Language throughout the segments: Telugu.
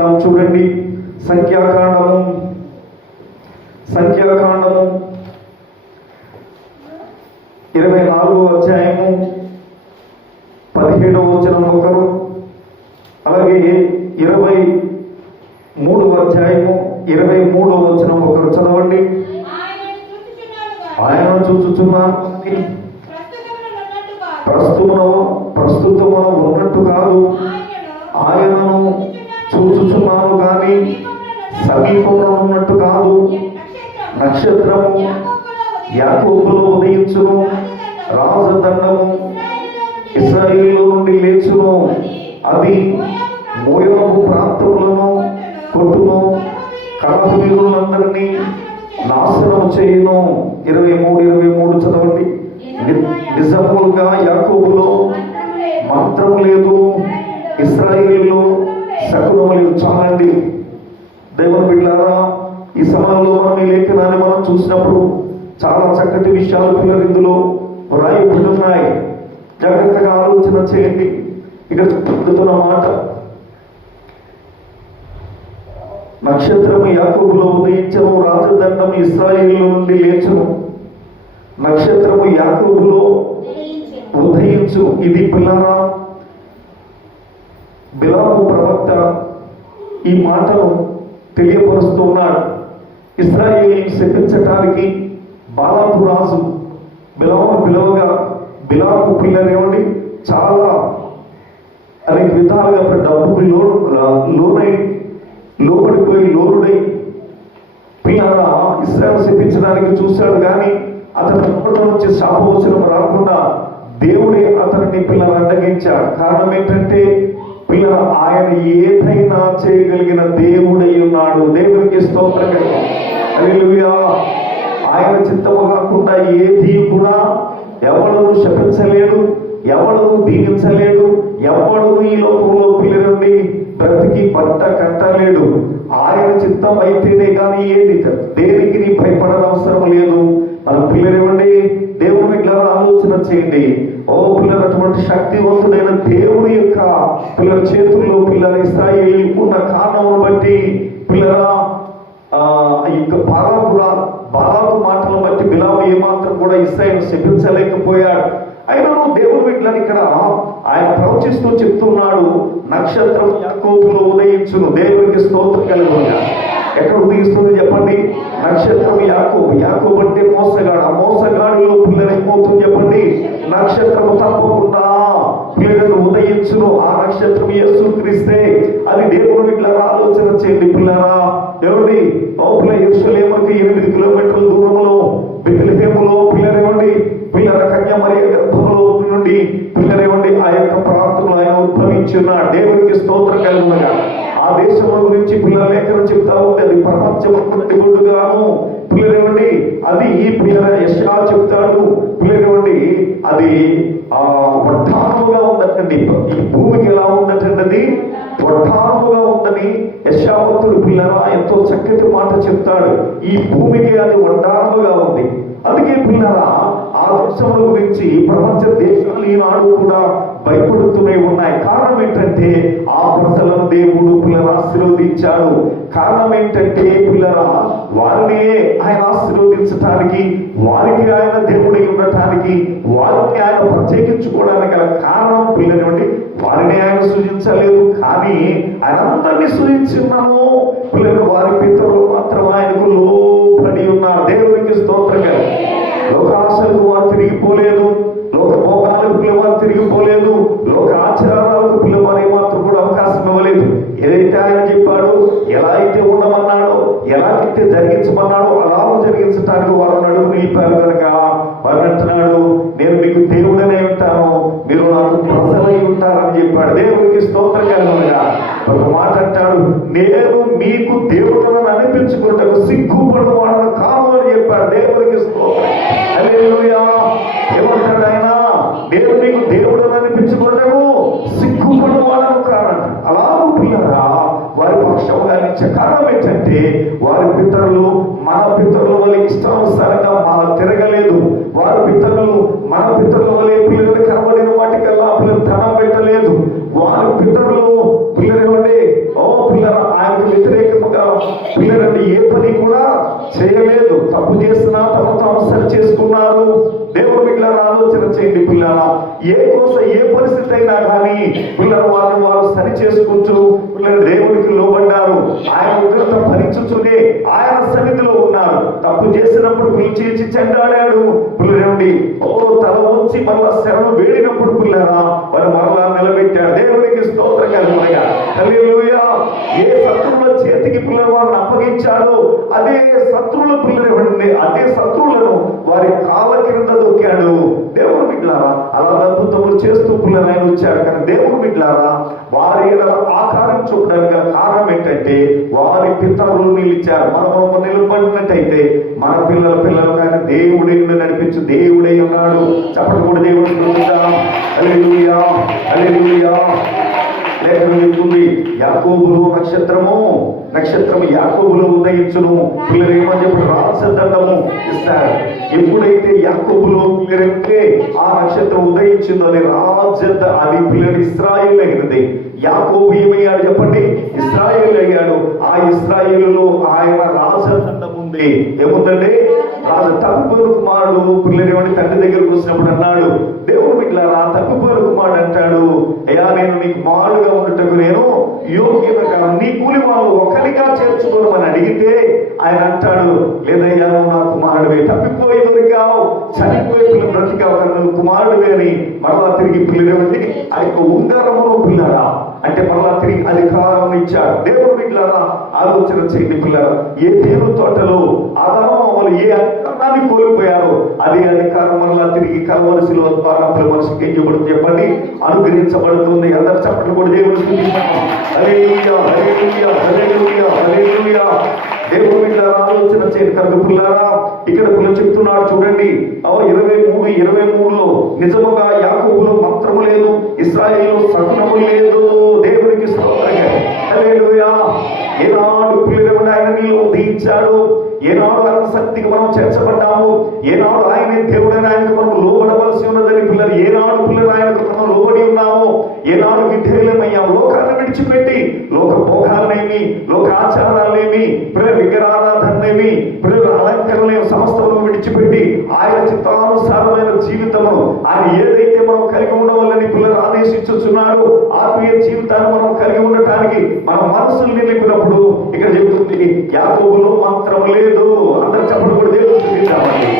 చూడండి. సంఖ్యాకాండము. సంఖ్యాకాండము. ఇరవై నాలుగో అధ్యాయము. పదిహేడవ వచనం ఒకరు. అలాగే ఇరవై మూడవ అధ్యాయము. ఇరవై మూడవ వచనం ఒకరు. చదవండి. ఆయన కాదు. ప్రస్తుతమున ప్రస్తుతమున ఉన్నట్టు కాదు. ఆయనను చూచుచున్నాము కానీ సమీపంలో ఉన్నట్టు కాదు. నక్షత్రము నక్షత్రము యాకోబులో ఉదయించును. రాజదండము ఇశ్రాయేలు ఇస్రాయేలు నుండి లేచును. అది మోయాబు ప్రాంతములను కొట్టును కలహవీరులందరినీ నాశనం చేయను. ఇరవై మూడు ఇరవై మూడు చదవండి. నిజములుగా యాకోబులో మంత్రం లేదు ఇస్రాయేలు శకునము లేదు చాలండి. దేవుని బిడ్డారా ఈ సమయంలో మనం ఈ లేఖనాన్ని మనం చూసినప్పుడు చాలా చక్కటి విషయాలు పిల్లలు ఇందులో రాయబడి ఉన్నాయి జాగ్రత్తగా ఆలోచన చేయండి. ఇక్కడ చెప్తున్న మాట నక్షత్రము యాకోబులో ఉదయించను రాజదండం ఇస్రాయేలు నుండి లేచును. నక్షత్రము యాకోబులో. ఉదయించు. ఇది పిల్లరా బిలాము ఈ మాటను తెలియపరుస్తున్నాడు ఇస్రాయేల్ శపించటానికి బాలాపు రాజు బిలవ పిలవగా బిలాపు పిల్లలేమండి చాలా అనేక విధాలుగా ఇప్పుడు డబ్బుకు లోను లోనై లోపడిపోయి లోనుడై పిల్లరా ఇస్రాయల్ శపించడానికి చూశాడు. కానీ అతని నోట నుంచి శాపవచనం రాకుండా దేవుడే అతనిని పిల్లలు అడ్డగించాడు. కారణం ఏంటంటే పిల్లల ఆయన ఏదైనా చేయగలిగిన దేవుడై ఉన్నాడు. దేవునికి స్తోత్రం ఆయన చిత్తము కాకుండా ఏది కూడా ఎవడను శపించలేడు ఎవడను దీవించలేడు ఎవడను ఈ లోకంలో పిల్లలండి బ్రతికి బట్ట కట్టలేడు. ఆయన చిత్తం అయితేనే కానీ ఏది దేనికి నీ భయపడని అవసరం లేదు. మన పిల్లలేమండి దేవుని ఇట్లా ఆలోచన చేయండి. ఓ పిల్లలు అటువంటి శక్తివంతుడైన దేవుని యొక్క పిల్లల చేతుల్లో పిల్లల ఇస్రాయేల్ ఉన్న కారణమును బట్టి పిల్లల ఆ యొక్క బాలాకు రా- బాలాకు మాటలను బట్టి బిలాము ఏమాత్రం కూడా ఇస్రాయేల్ శపించలేకపోయాడు. అయినను దేవుడు వీటిని ఇక్కడ ఆయన ప్రవచిస్తూ చెప్తున్నాడు నక్షత్రం యాకోబులో ఉదయించును. దేవునికి స్తోత్రం కలుగుగా ఎక్కడ ఉదయిస్తుంది చెప్పండి? నక్షత్రం యాకోబు. యాకోబు అంటే మోసగాడు. ఆ మోసగాడిలో పిల్లలైపోతుంది చెప్పండి? నక్షత్రము తప్పకుండా పిల్లలను ఉదయించును. ఆ నక్షత్రం యేసు క్రిస్తే అది దేవుడు ఇట్లా ఆలోచన చేయండి పిల్లరా. ఏమండి ఓపుల ఎరుసలేముకి ఎనిమిది కిలోమీటర్ల దూరంలో బెత్లెహేములో పిల్లరేమండి కన్య కన్యమరి గర్భంలో నుండి పిల్లరేమండి ఆ యొక్క ప్రాంతంలో ఆయన ఉద్భవించి దేవునికి స్తోత్రం కలుగునగా ఆ దేశం గురించి పిల్లల లేఖనం చెప్తా ఉంది. అది ప్రపంచం గుడ్డుగాను పిల్లరేమండి అది ఈ పిల్లల యశా చెప్తాడు. అది ఆ వడ్డానముగా ఉందటండి ఈ భూమికి ఎలా ఉందటండి అది ఉందని యశావంతుడు పిల్లల ఎంతో చక్కటి మాట చెప్తాడు. ఈ భూమికి అది వడ్డానముగా ఉంది. అందుకే పిల్లరా ఆ దేశముల గురించి ప్రపంచ దేశాలు ఈనాడు కూడా భయపడుతూనే ఉన్నాయి. కారణం ఏంటంటే ఆ ప్రజలను దేవుడు పిల్లలు ఆశీర్వదించాడు. కారణం ఏంటంటే పిల్లరా వారిని ఆయన ఆశీర్వదించటానికి వారికి ఆయన దేవుడై ఉండటానికి వాక్యాన్ని ఆయన ప్రత్యేకించుకోవడానికి గల కారణం పిల్లలు వారిని ఆయన సూచించలేదు కానీ ఆయన అందరినీ సూచించున్నాము పిల్లలు వారి పితరులు వారి పక్షంగా ఇచ్చే కారణం ఏంటంటే వారి పితరులు మన పితరుల వల్ల ఇష్టానుసారంగా మన తిరగలేదు. వారి పితరులు మన పితరుల వల్ల పిల్లలు కనబడిన వాటికల్లా పిల్లలు ధనం పెట్టలేదు. వారి పితరులు పిల్లలు ఓ పిల్లల ఆయనకు వ్యతిరేకంగా పిల్లలండి ఏ పని కూడా చేయలేదు. తప్పు చేసినా తమ తాము సరి చేసుకున్నారు. దేవుడు పిల్లల ఆలోచన చేయండి పిల్లల ఏ కోస ఏ పరిస్థితి అయినా కానీ పిల్లలు వారిని వారు సరి చేసుకుంటూ పిల్లలు దేవుడికి లోబడ్డారు. ఆయన ఉగ్రత భరించుతూనే ఆయన సన్నిధిలో ఉన్నారు. తప్పు చేసినప్పుడు పిలిచి చెండాడాడు. పిల్లలండి ఓ తల ఉంచి మరలా శరణు వేడినప్పుడు పిల్లరా వారు మరలా నిలబెట్టాడు దేవునికి స్తోత్రం కలుగునయ్యా. ఏ శత్రువుల చేతికి పిల్లలు వారిని అప్పగించాడో అదే శత్రువుల పిల్లలు అదే శత్రువులను వారి కాళ్ళ కింద దొక్కాడు దేవుడు బిడ్లారా అలా అద్భుతములు చేస్తూ పిల్లలు ఆయన వచ్చాడు కానీ దేవుడు బిడ్లారా వారి ఆకారం చూపడానికి గల కారణం ఏంటంటే వారి పితరులు నిలిచారు. మనము నిలబడినట్టయితే మన పిల్లల పిల్లలు కానీ దేవుడే నడిపించు దేవుడే ఉన్నాడు. చెప్పడం కూడా దేవుడు అలెలుయా అలెలుయా లేఖనం చెప్తుంది యాకోబులు నక్షత్రము. నక్షత్రము యాకోబులు ఉదయించును. పిల్లలు ఏమని చెప్పి రాజదండము ఇస్తారు. ఎప్పుడైతే యాకోబులు పిల్లలంటే ఆ నక్షత్రం ఉదయించిందో అది రాజద అది పిల్లలు ఇస్రాయిల్ అయినది యాకోబు ఏమయ్యాడు చెప్పండి? ఇస్రాయిల్ అయ్యాడు ఆ ఇస్రాయిల్లో ఆయన రాజదండం ఉంది ఏముందండి? రాజు తప్పిపోయిన కుమారుడు పిల్లలేమని తండ్రి దగ్గరకు వచ్చినప్పుడు అన్నాడు దేవుడు బిడ్డలారా తప్పిపోయిన కుమారుడు అంటాడు అయ్యా నేను నీకు మారుగా ఉండటకు నేను యోగ్యత కాదు నీ కూలి వాళ్ళు ఒకరిగా చేర్చుకోమని అడిగితే ఆయన అంటాడు లేదయ్యా నువ్వు నా కుమారుడివే తప్పిపోయి దొరికావు చనిపోయి పిల్ల బ్రతికావు కానీ నువ్వు కుమారుడివే అని మరలా తిరిగి పిల్లలేమండి ఆ యొక్క ఉంగరమును పిల్లరా అంటే మరలా తిరిగి అధికారం ఇచ్చాడు దేవుడు బిడ్డలారా ఆలోచన చేయండి పిల్లలు. ఏ దేవుడు తోటలో ఆదాము ఏ అధికారాన్ని కోల్పోయారో అదే అధికారం మరలా తిరిగి కలవలసిన ద్వారా ప్రతి మనిషికి ఏం చేయబడుతుంది చెప్పండి? అనుగ్రహించబడుతుంది. అందరు చెప్పండి కూడా దేవుడు దేవుడు బిడ్డలారా ఆలోచన చేయండి కనుక పిల్లారా. ఇక్కడ పిల్లలు చెప్తున్నాడు చూడండి. అవ ఇరవై మూడు ఇరవై మూడులో నిజముగా యాకోబులో మంత్రము లేదు ఇస్రాయేలు సగుణము లేదు. దేవునికి ఏనాడు పిల్లలు ఆయన నీలో ఉదయించాడు. ఏనాడు ఆయన శక్తికి మనం చేర్చబడ్డాము. ఏనాడు ఆయనే దేవుడని ఆయనకు మనం లోబడవలసి ఉన్నదని పిల్లలు ఏనాడు పిల్లలు ఆయనకు మనం లోబడి ఉన్నాము. ఏనాడు విధేయులమయ్యాము. లోకాన్ని విడిచిపెట్టి లోక భోగాలనేమి లోక ఆచారాలనేమి ప్రియ విగ్రహారాధననేమి ప్రియుల అలంకరణలేమి సమస్తము విడిచిపెట్టి ఆయన చిత్తానుసారమైన జీవితము ఆయన ఏదైతే మనం కలిగి ఉండవాలని పిల్లలు ఆదేశించుచున్నాడు ఆత్మీయ జీవితాన్ని మనం కలిగి ఉండటానికి మన మనసులు నిలిపినప్పుడు ఇక్కడ చెబుతుంది యాకోబులో మంత్రం లేదు. అందరు చెప్పడం కూడా దేవుడు స్తుతిద్దామండి.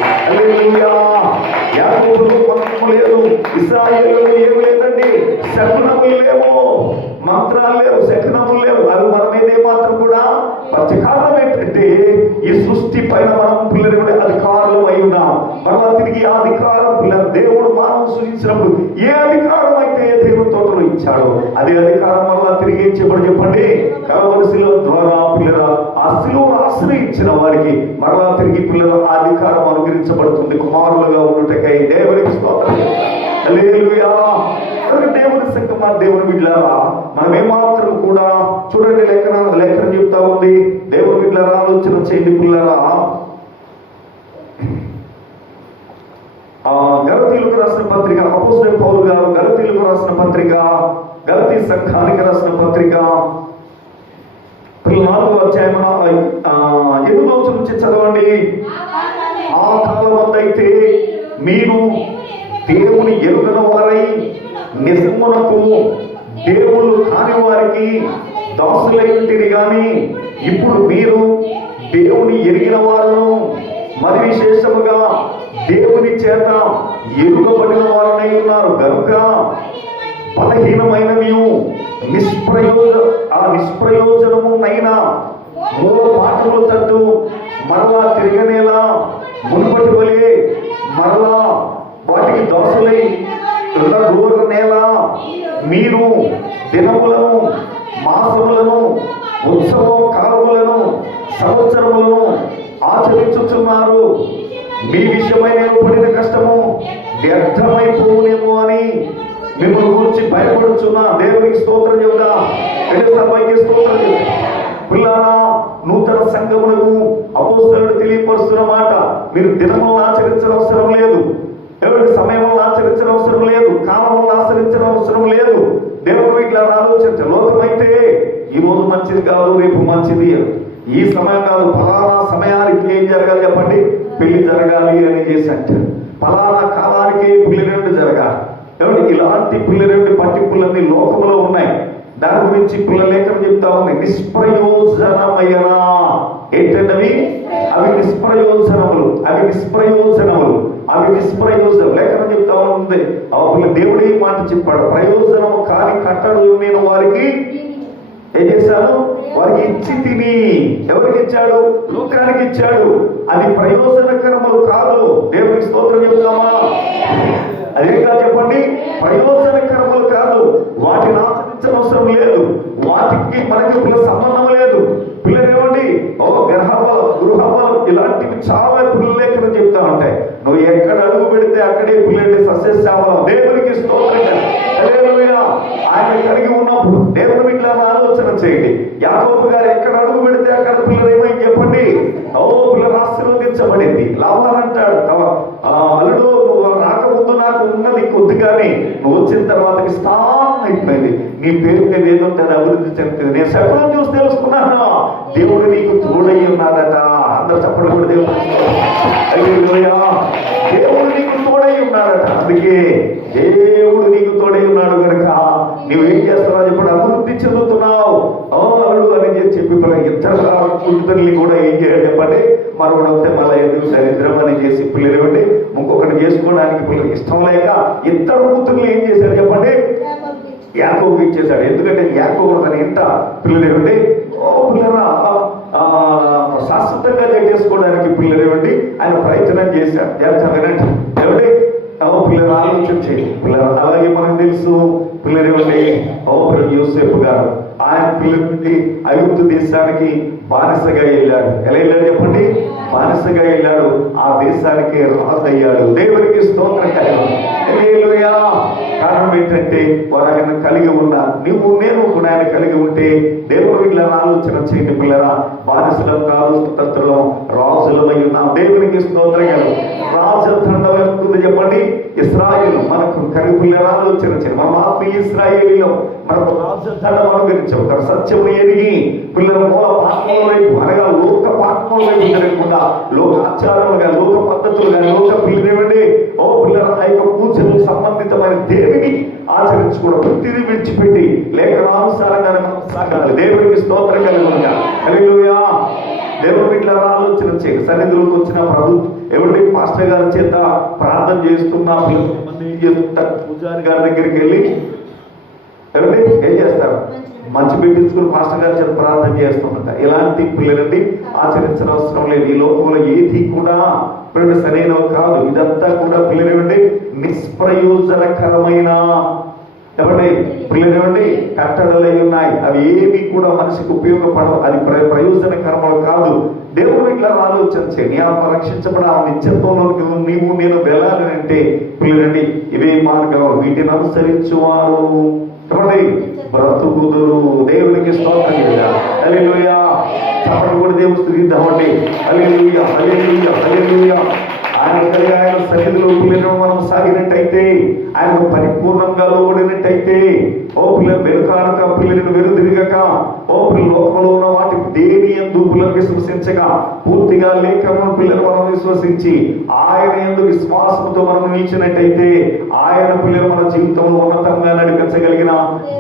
యాకోబులో మంత్రం లేదు. ఇస్రాయేల్ ఏమి లేదండి. శకునములు లేవో. మంత్రాలు లేవు శకునములు లేవు. అవి మన మీద మాత్రం కూడా మంచి కారణం ఏంటంటే ఈ సృష్టి పైన మనం పిల్లలు కూడా అధికారులు అయి ఉన్నాం. మరలా తిరిగి ఆ అధికారం పిల్లలు దేవుడు మానవం సృజించినప్పుడు ఏ అధికారం అయితే దేవుని తోటలో ఇచ్చాడో అదే అధికారం మరలా తిరిగి ఇచ్చేప్పుడు చెప్పండి? కలవలసిలో ద్వారా పిల్లల ఆ శిలువను ఆశ్రయించిన వారికి మరలా తిరిగి పిల్లల ఆ అధికారం అనుగ్రహించబడుతుంది. కుమారులుగా ఉండుటకై దేవునికి స్తోత్రం. దేవుని సంగమా దేవుని బిడ్డారా? మనం ఏమాత్రం కూడా చూడండి లేఖన లేఖనం చెప్తా ఉంది. దేవుడు బిడ్డారా ఆలోచన చేయండి పిల్లరా? గలతీలకు రాసిన పత్రిక అపోజిట్ పౌలు గారు గలతీలకు రాసిన పత్రిక గలతీ సంఘానికి రాసిన పత్రిక. నాలుగు నాలుగో అధ్యాయమున ఆ, ఎనిమిదో నుంచి చదవండి. ఆ కాలం అయితే మీరు దేవుని ఎరుగన వారై నిజమునకు దేవుళ్ళు కాని వారికి దాసులైంటిరి కానీ ఇప్పుడు మీరు దేవుని ఎరిగిన వారును మరి విశేషముగా దేవుని చేత ఎరుగబడిన వారనై ఉన్నారు. గనుక బలహీనమైనవి నిష్ప్రయోజ ఆ నిష్ప్రయోజనము నైనా మూల పాటలు తట్టు మరలా తిరగనేలా మునుపటి వలే మరలా వాటికి దోసలై నేల మీరు దినములను మాసములను ఉత్సవ కాలములను సంవత్సరములను ఆచరించుచున్నారు. మీ విషయమై నేను పడిన కష్టము వ్యర్థమైపోనేమో అని మిమ్మల్ని గురించి భయపడుచున్నా. దేవునికి స్తోత్రం చెబుదా సభకి స్తోత్రం పిల్లారా నూతన సంఘములకు అపోస్తలుడు తెలియపరుస్తున్న మాట మీరు దినములను ఆచరించడం అవసరం లేదు. ఎవరి సమయం ఆచరించిన అవసరం లేదు కామం ఆచరించిన అవసరం లేదు. దేవుడు ఇట్లా ఆలోచించ లోకమైతే ఈ రోజు మంచిది కాదు రేపు మంచిది ఈ సమయం కాదు ఫలానా సమయానికి ఏం జరగాలి చెప్పండి? పెళ్ళి జరగాలి అని చేసి అంటారు ఫలానా కాలానికి పుల్లి రెండు జరగాలి. ఏమంటే ఇలాంటి పిల్ల రెండు పట్టింపులన్నీ లోకంలో ఉన్నాయి. దాని గురించి పిల్ల లేఖనం చెప్తా ఉంది. నిష్ప్రయోజనమయ్యనా ఏంటంటే అవి నిష్ప్రయోజనములు. అవి నిష్ప్రయోజనములు. అవి నిష్ప్రయోజనం లేఖనం చెప్తా ఉంది. అప్పుడు దేవుడు ఈ మాట చెప్పాడు. ప్రయోజనం కాని కట్టడలు నేను వారికి ఏం చేశాను? వారికి ఇచ్చి తిని. ఎవరికి ఇచ్చాడు? లోకానికి ఇచ్చాడు. అది ప్రయోజనకరములు కాదు. దేవునికి స్తోత్రం చెప్తామా అదే కాదు చెప్పండి? ప్రయోజనకరములు కాదు. వాటిని ఆచరించనవసరం లేదు. వాటికి మనకి సంబంధం లేదు. పిల్లలు ఏమండి? ఓ గ్రహబలం గృహబలం ఇలాంటివి చాలా పిల్లలు లేఖనం చెప్తా ఉంటాయి. నువ్వు ఎక్కడ అడుగు పెడితే అక్కడే పిల్లడి సస్యశ్యామలం. దేవునికి ఆయన కలిగి ఉన్నప్పుడు దేవుని ఇట్లా ఆలోచన చేయండి. యాకోబు గారు ఎక్కడ అడుగు పెడితే అక్కడ పిల్లలు ఏమైంది చెప్పండి? ఓ పిల్లలు ఆశీర్వదించబడింది లాభాలు అంటాడు. తవ- ఆ, అల్లుడు నువ్వు రాకముందు నాకు ఉన్నది కొద్ది కానీ నువ్వు వచ్చిన తర్వాత స్థానం అయిపోయింది. నీ పేరు మీద ఏదో అభివృద్ధి చెందుతుంది. నేను సకలం చూసి తెలుసుకున్నాను. దేవుడు నీకు తోడై ఉన్నాడట. అందరు చెప్పడం కూడా దేవుడు. దేవుడు నీకు తోడై ఉన్నాడట. అందుకే దేవుడు నీకు తోడై ఉన్నాడు కనుక నువ్వేం చేస్తున్నావు చెప్పండి అభివృద్ధి చెందుతున్నావు. అల్లుడు అని చెప్పి మన ఇద్దరు కూతుర్ని కూడా ఏం చేయాలి చెప్పండి? మరొకటి వస్తే మళ్ళీ ఎందుకు దరిద్రం అని చేసి పిల్లలు ఇవ్వండి ఇంకొకటి చేసుకోవడానికి పిల్లలు ఇష్టం లేక ఇద్దరు కూతుర్లు ఏం చేశారు చెప్పండి? యాకోబు ఇచ్చేశాడు ఎందుకంటే యాకోబు తన ఇంట పిల్లలు ఏమండి ఓ పిల్లరా చేసుకోవడానికి పిల్లలు ఏమండి ఆయన ప్రయత్నం చేశారు. చేస్తాను వినండి ఏమండి? ఓ పిల్లలు ఆలోచన చేయండి పిల్లలు అలాగే మనకు తెలుసు. పిల్లలు ఏమండి ఓ పిల్లలు యూసేపు గారు. ఆయన పిల్లల నుండి ఐగుప్తు దేశానికి బానిసగా వెళ్ళాడు ఎలా వెళ్ళాడు చెప్పండి? బానిసగా వెళ్ళాడు. ఆ దేశానికి రాజయ్యాడు. దేవునికి స్తోత్రం కలిగి. కారణం ఏంటంటే వారు ఆయన కలిగి ఉన్న నువ్వు నేను కూడా ఆయన కలిగి ఉంటే దేవుడు వీళ్ళ ఆలోచన చేయండి పిల్లరా. బానిసలం కాదు స్వతంత్రులం రాజులమై ఉన్నాం. దేవునికి స్తోత్రం కలుగు. ఎంతుంది చెప్పండి. ఇస్రాయిల్ మనకు కలిగి వచ్చిన ఆలోచన చేయండి మనం ఆత్మీయ ఇస్రాయేలీలో. మనకు రాజదండం అనుగరించాం కదా సత్యము ఎరిగి పిల్లల మూల పాఠముల వైపు అనగా లోక పాఠముల వైపు తిరగకుండా లోక ఆచారములుగా లోక పద్ధతులుగా లోక పిల్లలేమండి ఓ పిల్లల ఆ యొక్క పూజలకు సంబంధితమైన దేవిని ఆచరించుకోవడం ప్రతిదీ విడిచిపెట్టి లేఖనానుసారంగా మనం సాగాలి దేవునికి స్తోత్రం కలిగి హల్లెలూయా. దేవుడు ఇట్లా ఆలోచన చేయ సన్నిధులకు వచ్చిన ప్రభుత్వం ఎవరి పాస్టర్ గారి చేత ప్రార్థన చేస్తున్నా పిల్లలు ఏం చేస్తుంటారు? పూజారి గారి దగ్గరికి వెళ్ళి ఎవరి ఏం చేస్తారు? మంచి పెట్టించుకుని పాస్టర్ గారి చేత ప్రార్థన చేస్తున్నట ఎలాంటి పిల్లలండి ఆచరించిన అవసరం లేదు. ఈ లోకంలో ఏది కూడా పిల్లలు సరైనవి కాదు. ఇదంతా కూడా పిల్లలు నిష్ప్రయోజనకరమైన ఏమండి పిల్లలు ఏమండి అయి ఉన్నాయి. అవి ఏవి కూడా మనిషికి ఉపయోగపడవు. అది ప్ర- ప్రయోజనకరములు కాదు. దేవుడు ఇట్లా ఆలోచన చేయండి ఆత్మ రక్షించబడి ఆ నిత్యత్వంలోకి నీవు నేను వెళ్ళాలి అంటే పిల్లలండి ఇవే మార్గం వీటిని అనుసరించువారు ఏమండి బ్రతుకుదురు. దేవునికి స్తోత్రం హల్లెలూయా. చప్పటి కూడా దేవుడు స్థుతిద్దామండి. హల్లెలూయా హల్లెలూయా హల్లెలూయా. ఆయన కలిగి ఆయన సన్నిధిలో మనం సాగినట్టయితే ఆయన పరిపూర్ణంగా లోబడినట్టయితే ఓ పిల్లలు వెనుకాడక పిల్లలను వెనుదిరగక ఓ పిల్లలు లోకంలో ఉన్న వాటి దేని ఎందు పిల్లలు విశ్వసించక పూర్తిగా లేఖనం పిల్లలు మనం విశ్వసించి ఆయన ఎందు విశ్వాసంతో మనం నిలిచినట్టయితే ఆయన పిల్లలు మన జీవితంలో ఉన్నతంగా నడిపించగలిగిన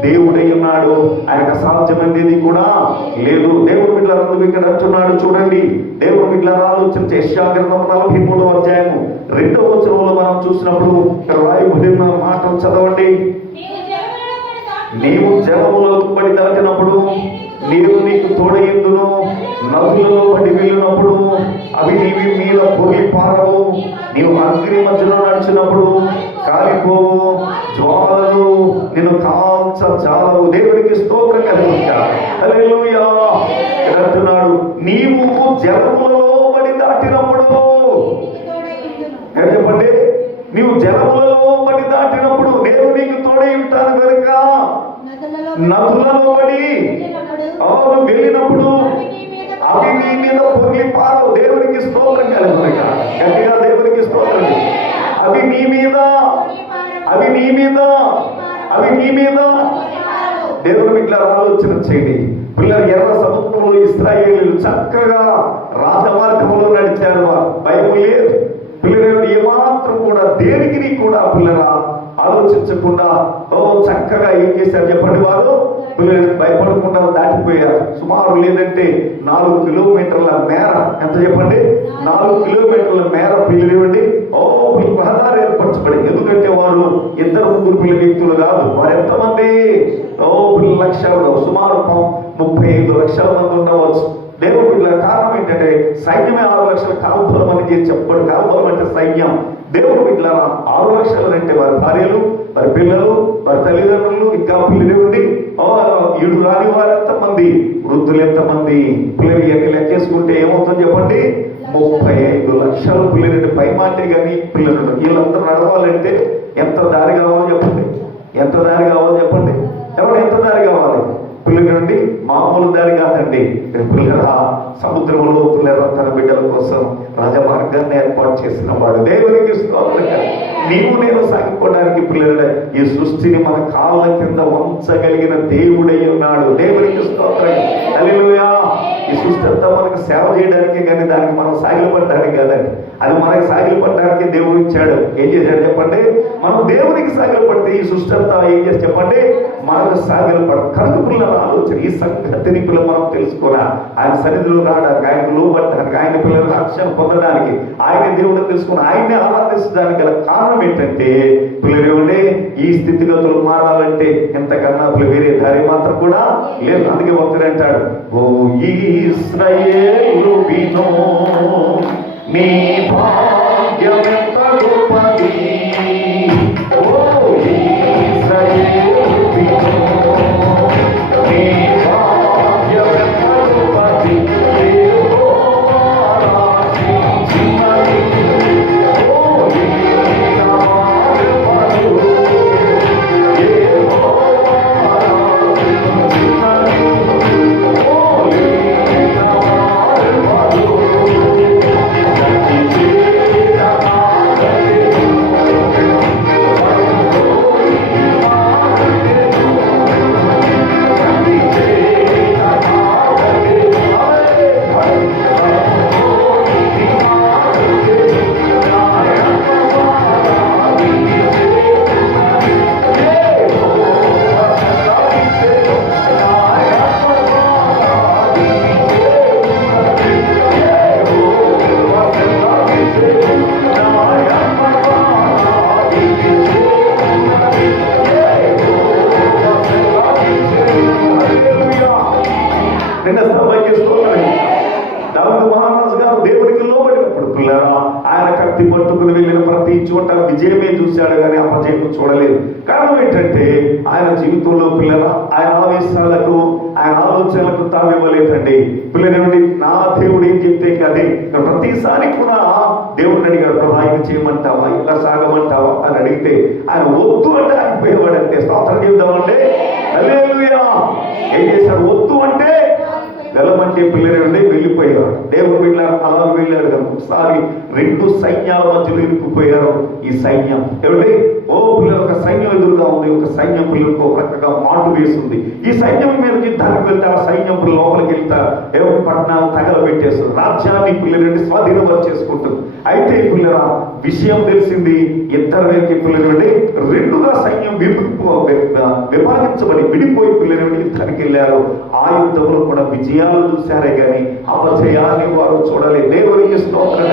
దేవుడై ఉన్నాడు. ఆయనకు అసాధ్యమైనది కూడా లేదు. దేవుడు బిడ్డలందరూ ఇక్కడ అంటున్నాడు చూడండి. దేవుడు బిడ్డల ఆలోచన యశాగ్రంథం నలభై మూడవ అధ్యాయము. రెండవ వచనంలో మనం చూసినప్పుడు ఇక్కడ రాయబడిన మాటలు చదవండి. నీవు జలములో పడి దాటినప్పుడు నీవు నీకు తోడయిందును నదులలో పడి వెళ్ళినప్పుడు అవి నీవి మీద పొగి పారవు. నీవు అగ్ని మధ్యలో నడిచినప్పుడు కాలిపోవు. జ్వాలలు నిన్ను కాల్చ చాలవు దేవుడికి స్తోత్రం అంటున్నాడు నీవు జలములలో పడి దాటినప్పుడు. చెప్పండి? నీవు జలములలో పడి దాటినప్పుడు నేను నీకు తోడై ఉంటాను కనుక నదులలో పడి అవును వెళ్ళినప్పుడు అవి నీ మీద పొర్లి పారు దేవునికి స్తోత్రం కనుక గట్టిగా దేవునికి స్తోత్రం. అవి నీ మీద. అవి నీ మీద. అవి నీ మీద. దేవుడు ఇట్లా ఆలోచన చేయండి. పిల్లలు ఎర్ర సముద్రంలో ఇస్రాయేలీలు చక్కగా రాజమార్గంలో నడిచారు వారు. భయం లేదు. పిల్లలు మాత్రం కూడా దేనికి కూడా పిల్లల ఆలోచించకుండా ఓ చక్కగా ఏం చేశారు చెప్పండి వారు? పిల్లలు భయపడకుండా దాటిపోయారు. సుమారు లేదంటే నాలుగు కిలోమీటర్ల మేర ఎంత చెప్పండి? నాలుగు కిలోమీటర్ల మేర పిల్లలు ఇవ్వండి ఓ పిల్లలు రహదారి ఏర్పరచబడి. ఎందుకంటే వారు ఇద్దరు ముగ్గురు పిల్లల వ్యక్తులు కాదు. వారు ఎంతమంది? ఓ పిల్లల లక్షలు సుమారు ముప్పై ఐదు లక్షల మంది ఉండవచ్చు. దేవుడు కారణం ఏంటంటే సైన్యమే ఆరు లక్షల కాల్బలం అని చేసి చెప్పాడు. కాల్బలం అంటే సైన్యం. దేవుడు ఇట్లా ఆరు లక్షలు అంటే వారి భార్యలు వారి పిల్లలు వారి తల్లిదండ్రులు ఇంకా పిల్లలు ఉండి ఈడు రాని వారు ఎంతమంది? వృద్ధులు ఎంతమంది? పిల్లలు ఇవన్నీ లెక్కేసుకుంటే ఏమవుతుంది చెప్పండి. ముప్పై ఐదు లక్షల పిల్లలు పై మాటే కానీ పిల్లలు వీళ్ళందరూ నడవాలంటే ఎంత దారి కావాలో చెప్పండి. ఎంత దారి కావాలో చెప్పండి. ఎవరు ఎంత దారి కావాలి? పిల్లలండి మామూలు దారి కాదండి. పిల్లల సముద్రంలో పిల్లల తన బిడ్డల కోసం రాజమార్గాన్ని ఏర్పాటు చేసిన వాడు. దేవునికి నీవు నేను సాగిపోవడానికి పిల్లల ఈ సృష్టిని మన కాళ్ళ కింద వంచగలిగిన దేవుడై ఉన్నాడు. దేవునికి స్తోత్రం. హల్లెలూయా. సృష్టి అంతా మనకు సేవ చేయడానికి కానీ దానికి మనం సాగిలపడడానికి కాదండి. అది మనకి సాగిలపడడానికి దేవుడు ఇచ్చాడు. ఏం చేశాడు చెప్పండి? మనం దేవునికి సాగిలపడితే ఈ సృష్టి అంతా ఏం చేసి చెప్పండి? మనకు సాగిలపడ పడ పిల్లల ఆలోచన ఈ సంగతిని పిల్లలు మనం తెలుసుకోరా ఆయన సన్నిధిలో రావడానికి ఆయనకు లోబడడానికి ఆయన పిల్లల రక్షణ పొందడానికి ఆయన దేవుడు తెలుసుకుని ఆయన్ని ఆరాధించడానికి గల కారణం ఏంటంటే పిల్లలు ఏమంటే ఈ స్థితిగతులు మారాలంటే ఎంతకన్నా పిల్లలు వేరే దారి మాత్రం కూడా లేదు. అందుకే భక్తుడు అంటాడు ఓ ఇస్రయేలు వినో మీ భా ఏంటంటే ఆయన జీవితంలో పిల్లల ఆయన ఆవేశాలకు ఆయన ఆలోచనలకు తావివ్వలేదండి. పిల్లలండి నా దేవుడు ఏం చెప్తే కదే ప్రతిసారి కూడా దేవుడిని అడిగాడు ప్రభా ఇది చేయమంటావా? ఇలా సాగమంటావా? అని అడిగితే ఆయన వద్దు అంటే ఆగిపోయేవాడు అంతే స్తోత్రం హల్లెలూయా. ఏం చేశాడు వద్దు అంటే వెళ్ళమంటే పిల్లలే వెళ్ళిపోయారు దేవుడు వెళ్ళారు అలా వెళ్ళారు కదా ఒకసారి రెండు సైన్యాల మధ్యలో ఇరుక్కుపోయారు ఈ సైన్యం. ఏమండి? ఓ పిల్లలు ఒక సైన్యం ఎదురుగా ఉంది ఒక సైన్యం పిల్లలకు ఒక రకంగా మాటు వేస్తుంది ఈ సైన్యం మీద యుద్ధానికి వెళ్తారు? ఆ సైన్యం పిల్లలు లోపలికి వెళ్తారు? ఏమో పట్టణాలు తగలబెట్టేస్తారు రాజ్యాన్ని పిల్లలండి స్వాధీనం చేసుకుంటుంది అయితే పిల్లరా విషయం తెలిసింది ఇద్దరు వ్యక్తి పిల్లలండి రెండుగా సైన్యం విడిపో విభాగించబడి విడిపోయి పిల్లలు యుద్ధానికి వెళ్ళారు. ఆ యుద్ధంలో కూడా విజయాలు చూశారే కానీ అపజయాన్ని వారు చూడలేదు. దేవుడికి స్తోత్రం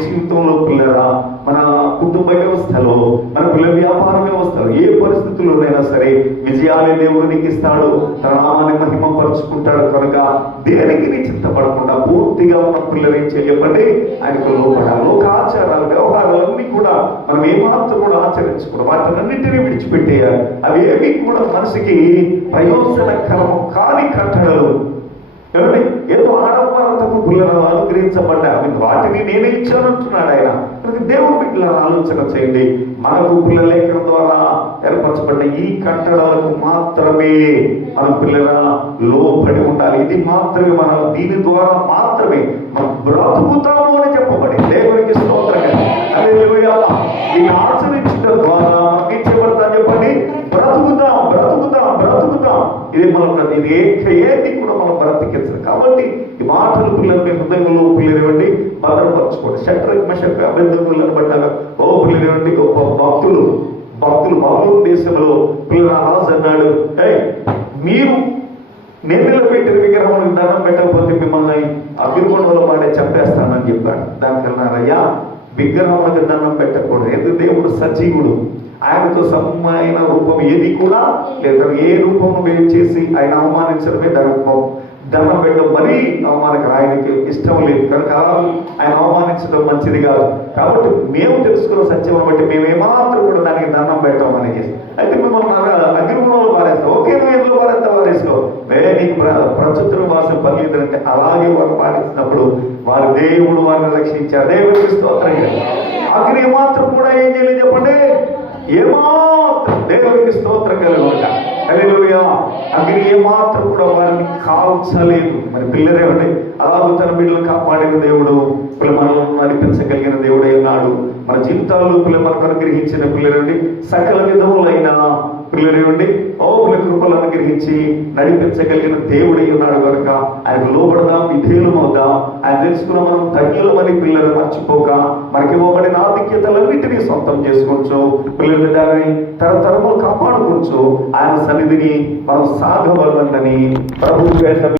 జీవితంలో పిల్లరా మన కుటుంబ వ్యవస్థలో మన కుల వ్యాపార వ్యవస్థలో ఏ పరిస్థితుల్లోనైనా సరే విజయాలే దేవుడు నీకు ఇస్తాడు. తన నామాన్ని మహిమపరుచుకుంటాడు కనుక దేనికి నీ చింతపడకుండా పూర్తిగా ఉన్న పిల్లలు ఏం చేయబడి ఆయనకు లోపడాలి లోక ఆచారాలు వ్యవహారాలన్నీ కూడా మనం ఏమాత్రం కూడా ఆచరించకూడదు. వాటినన్నింటినీ విడిచిపెట్టేయాలి అవి ఏవి కూడా మనసుకి ప్రయోజనకరం కాని కట్టడలు. ఏమండి? ఏదో ఆడంబరతకు పిల్లలు అనుగ్రహించబడ్డా వాటిని నేనే ఇచ్చానంటున్నాడు ఆయన. దేవుడు బిడ్డలను ఆలోచన చేయండి. మనకు పిల్లల లేఖనం ద్వారా ఏర్పరచబడ్డ ఈ కట్టడాలకు మాత్రమే మన పిల్లల లోబడి ఉండాలి. ఇది మాత్రమే మనం దీని ద్వారా మాత్రమే మనం బ్రతుకుతాము అని చెప్పబడి దేవునికి స్తోత్రం. దీన్ని ఆచరించడం ద్వారా మనకి ఏం చెప్పండి. బ్రతుకుతాం బ్రతుకుతాం బ్రతుకుతాం. ఇది మనం ఇది ఏ ఏది కూడా మనం బ్రతికించదు కాబట్టి ఈ మాటలు పిల్లలు మీ హృదయంలో పిల్లలు భద్రపరచుకోండి. షట్రక్ మషక్ అభివృద్ధులను పడ్డాక ఓ పిల్లలు గొప్ప భక్తులు భక్తులు బాబు దేశంలో పిల్లరాజు అన్నాడు మీరు నెల్లిలో పెట్టిన విగ్రహం దండం పెట్టకపోతే మిమ్మల్ని అభిగుణంలో పాడే చంపేస్తానని చెప్పాడు. దానికన్నా అయ్యా విగ్రహములకు దండం పెట్టకూడదు. ఎందుకు? దేవుడు సజీవుడు. ఆయనతో సమైన రూపం ఏది కూడా లేదా. ఏ రూపం వేరు చేసి ఆయన అవమానించడమే ధర్మం. దండం పెట్టడం మరీ అవమానక ఆయనకి ఇష్టం లేదు. కనుక ఆయన అవమానించడం మంచిది కాదు. కాబట్టి మేము తెలుసుకున్న సత్యం బట్టి మేము ఏమాత్రం కూడా దానికి దండం పెట్టాం అనేది. అయితే మిమ్మల్ని అగ్నిగుణంలో పారేస్తాం ఓకే నువ్వు ఎందులో పారేస్తా పారేసుకో వే నీకు ప్ర- ప్రచుత్రం వాసం పర్లేదంటే అలాగే వారు పాటించినప్పుడు వారి దేవుడు వారిని రక్షించారు. దేవుడు స్తోత్రం అగ్ని ఏమాత్రం కూడా ఏం చేయలేదు చెప్పండి. ఏమాత్రం దేవుడికి స్తోత్రం కలుగుట హల్లెలూయా. అగ్ని ఏమాత్రం కూడా వారిని కాల్చలేదు. మరి పిల్లరేమండి అలాగే తన బిడ్డలు కాపాడిన దేవుడు పిల్ల మనల్ని నడిపించగలిగిన దేవుడే ఉన్నాడు. మన జీవితాల్లో పిల్ల మనకు అనుగ్రహించిన పిల్లలండి సకల విధములైన పిల్లలేమండి ఓ పిల్ల కృపలు అనుగ్రహించి నడిపించగలిగిన దేవుడై ఉన్నాడు కనుక ఆయన లోబడదాం విధేయులం అవుదాం ఆయన తెలుసుకున్న మనం తగ్గులమని పిల్లలు మర్చిపోక మనకి ఇవ్వబడిన ఆధిక్యతలన్నింటినీ సొంతం చేసుకోవచ్చు పిల్లలు దాన్ని తరతరములు కాపాడుకోవచ్చు ఆయన సన్నిధిని మనం సాగవలనని ప్రభు